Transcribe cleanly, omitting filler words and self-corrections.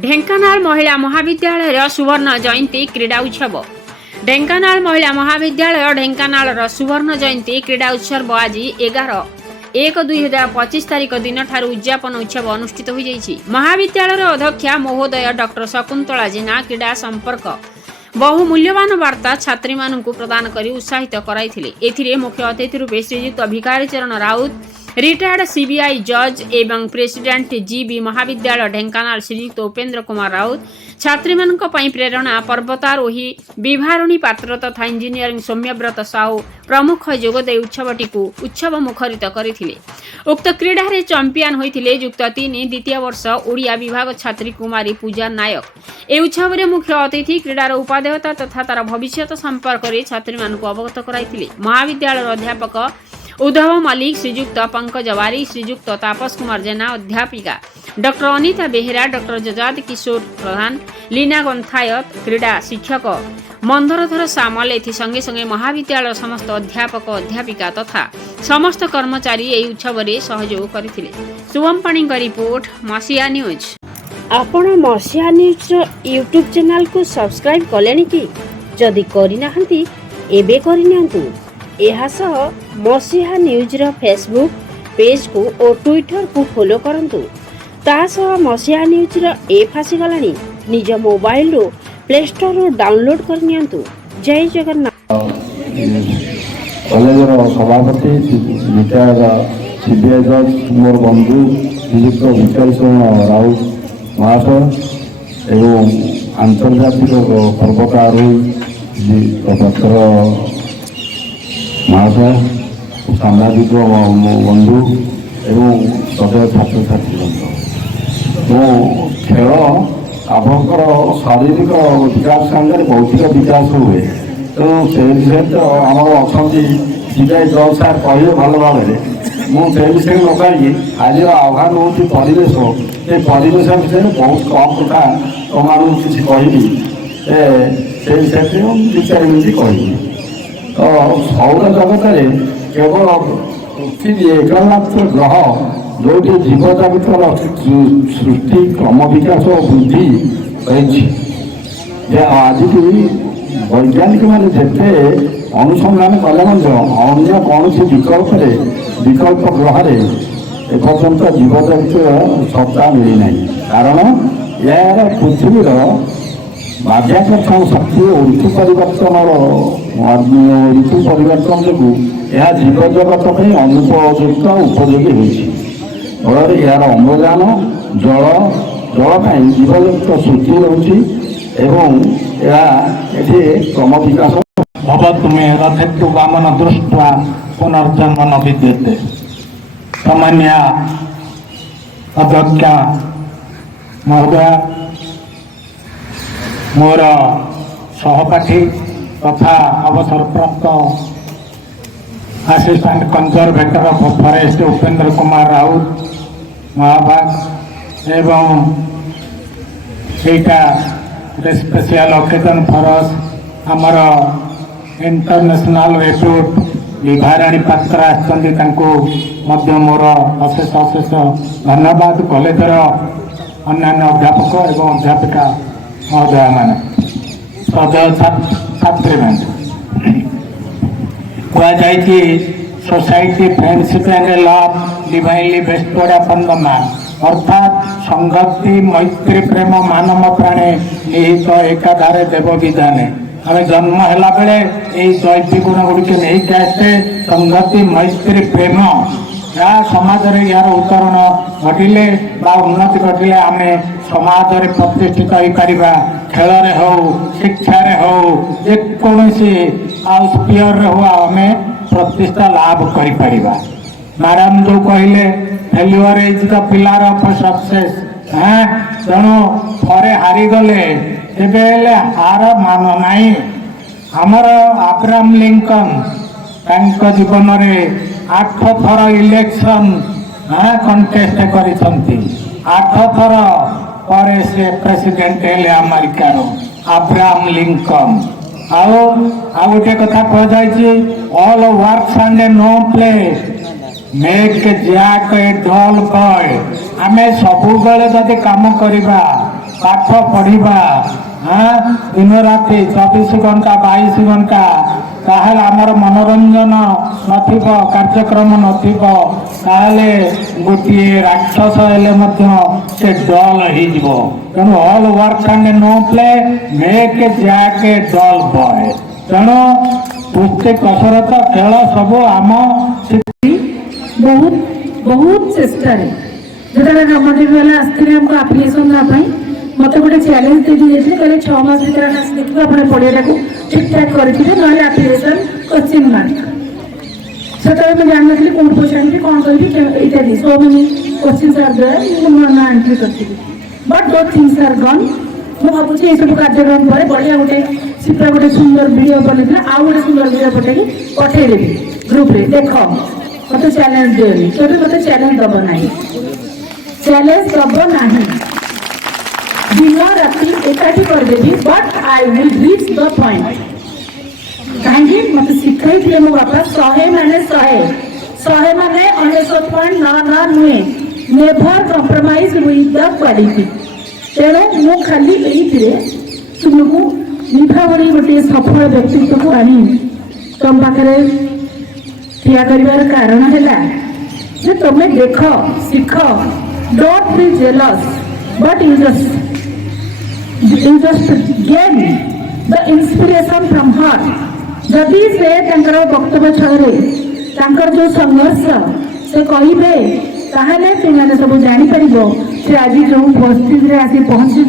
ढेंकानाल महिला महाविद्यालय सुवर्ण जयंती क्रीड़ा उत्सव। ढेंकानाल महिला महाविद्यालय ढेंकानाल सुवर्ण जयंती क्रीड़ा उत्सव आज 11/1/2025 तारिख दिन ठारू उद्यापन उत्सव अनुष्ठित हो जाइछि। महाविद्यालय अध्यक्षा महोदय डॉक्टर शकुंतला जेना क्रीड़ा संपर्क बहु मूल्यवान वार्ता छात्री मानू प्रदान कर उत्साहित कराइथिले। एथिरे मुख्य अतिथि रूपे श्रीयुक्त भिखारी चरण राउत रिटायर्ड सीबीआई जज एवं प्रेसिडेंट जीबी महाविद्यालय ढेंकानाल श्रीयुक्त उपेन्द्र कुमार राउत छात्री मानक पई प्रेरणा पर्वतारोही विभारणी पात्र तथा इंजीनियरिंग सौम्यव्रत साहू प्रमुख जोगदे उत्सव मुखरित करथिले। उक्त क्रीडा रे चैंपियन होइथिले युक्त 3 द्वितीय वर्ष ओडिया विभाग छात्री कुमारी पूजा नायक। ए उत्सव रे मुख्य अतिथि क्रीडार उपाध्यक्ष तथा तार भविष्य संपर्क में छात्री मानक अवगत कराइथिले। महाविद्यालय अध्यापक उद्धव मल्लिक, श्रीयुक्त पंकज वारी, श्रीयुक्त तापस कुमार जेना, अध्यापिका डॉक्टर अनिता बेहेरा, डॉक्टर जजाद किशोर प्रधान, लीना गंथायत, क्रीड़ा शिक्षक मंदरधर सामल एथि संगे संगे महाविद्यालय समस्त अध्यापक अध्यापिका तथा समस्त कर्मचारी एही उत्सव रे सहयोग करथिले। शुभम पाणी का रिपोर्ट, मसिया न्यूज। आपण मसिया न्यूज यूट्यूब चैनल को सब्सक्राइब कलेनि कि जदि करिना हंती एबे करिनियंतु। एहा सह मसिया न्यूज रो फेसबुक पेज को और ट्विटर को फॉलो करंतु। ता सह मसिया न्यूज रो ऐप आसी गलानी, निज मोबाइल रो प्ले स्टोर रो डाउनलोड करनियंतु। जय जगन्नाथ। कॉलेज रो सभापति रिटायर्ड सीबीआई जज मोर बंधु श्रीयुक्त भिखारी चरण राउत महाशय एवं आंतर्जातिक पर्वतारोही डॉक्टर महाशय, सामाजिक बंधु एवं सदय छात्र छात्री बंधु। खेल आपंकर शारीरिक विकास सागर भौतिक विकास हुए, तेणु से विषय तो आम अच्छा सीबीआई जज सार कहे भल भाव में मुझे विषय न कही आज आह्वान हूँ परिवेश। ये परिवेश विषय बहुत कम कथा तुम किसी कहबी से विषय से दु चार मिनट कहबी। तो सौर जगत केवल पृथ्वी एकमात्र ग्रह जो जीव जगत सृष्टि क्रम विकास और वृद्धि रही। आज की वैज्ञानिक मैंने जिते अनुसंधान कले अन्य कौन विकल्प ग्रह एपर्यंत जीव जगत सत्ता मिलना, कारण यार पृथ्वीर बाध्याकर्षण शक्ति और ऋतु परिवर्तन जो यह जीव जगत अनुपयुक्त उपयोगी होल यार अम्लजान जल जल जीव जगत सृष्टि रोचे क्रम विकास भवतुमे रथेतु वामन दृष्ट्वा पुनर्जन्म न विद्यते। सामान्य अध्यक्षा महोदय, मोर सहपाठी तथा अवसरप्राप्त assistant conservator of forest Upendra Kumar Raut महाभाग एवं स्पेशल ओकेजन फॉर अस आमर इंटरनेशनल रेप्यूट विभारणी पात्र आसते मोर अशेष अशेष धन्यवाद। कॉलेजर अन्यान्य अध्यापक एवं अध्यापिका महोदय मान सदय छात्री मान कहुई society friendship and love divinely bestowed upon the man, अर्थात संगति मैत्री प्रेम मानव प्राणे निहित एकाधारे देव विधाने। आम जन्म है बेले यही दैवी गुण गुड़िक नहीं आसते संगति मैत्री प्रेम या समाज यार उतरण घटिले उन्नति घटिले आम समाज प्रतिष्ठित हो पार। खेल हो शिक्षा हो जेकोसी स्पीयर हो आम प्रतिष्ठा लाभ कर। मैडम जो कहले failure is the pillar of success, तेणु थे हारीगले हार मान नाई। आमर अब्राहम लिंकन जीवन में 8 थर इलेक्शन कंटेस्ट कर 8 थर पर से प्रेसिडेंट हेले अमेरिकार अब्राहम लिंकन। आउ गोटे कथा कहुई all works and no play make Jack a dull boy. आमे सबु बेले जदि काम करिबा पाठ पढ़ा दिन राति 24 घंटा 22 घंटा ताहले आमर मनोरंजन नथिब कार्यक्रम नथिब ताहले गोटे राक्षस से डल हो तेणु all work and no play make Jack a dull boy तेणु कुस्ती कसरत खेल सब आम बहुत बहुत चेष्टा जो नवद्वीप वाला आसते हमको आप्लिकेसन देवाई मत गोटे चैलेंज दे दिए कहले 6 मास भर देखिए अपने पढ़िया ठीक ठाक करेंगे ना आप्लिकेसन क्वेश्चन मार्क से मुझे जान नी कौन पचारि कौन करी इत्यादि so many question are there ना एंट्री करती but two things are gone ମୁଁ ଭାବୁଛି ଏସବୁ କାର୍ଯ୍ୟକ୍ରମ ପରେ ବଢ଼ିଆ ଗୋଟେ ଚିତ୍ର ଗୋଟେ ସୁନ୍ଦର ଭିଡ଼ିଓ ବନେଇଥିଲା ଆଉ ଗୋଟେ ସୁନ୍ଦର ଭିଡ଼ିଓ ପଠେଇକି ପଠେଇଦେବି ଗ୍ରୁପରେ ଦେଖ ମତେ ଚ୍ୟାଲେଞ୍ଜ ଦିଅନି କେବେ ମତେ ଚ୍ୟାଲେଞ୍ଜ ଦବ ନାହିଁ ଚ୍ୟାଲେଞ୍ଜ ଦବ ନାହିଁ ଦିନ ରାତି ଏକାଠି କରିଦେବି but I will reach the point କାହିଁକି ମତେ ଶିଖାଇଥିଲେ ମୋ ବାପା 100 ମାନେ 100 ମାନେ 99.99 ନୁହେଁ never compromise with the quality तेणु मु खाली ये तुमको निभावणी गोटे सफल व्यक्तित्व को आनी तुम पाखे ठिया कर कारण है तुम्हें देख शिख don't be jealous but you just gain the inspiration from her जदि से वक्तव्य छड़े जो संघर्ष से कहे ताहले तुम सब जापर से आज जो परिस्थिति आसी पहुंची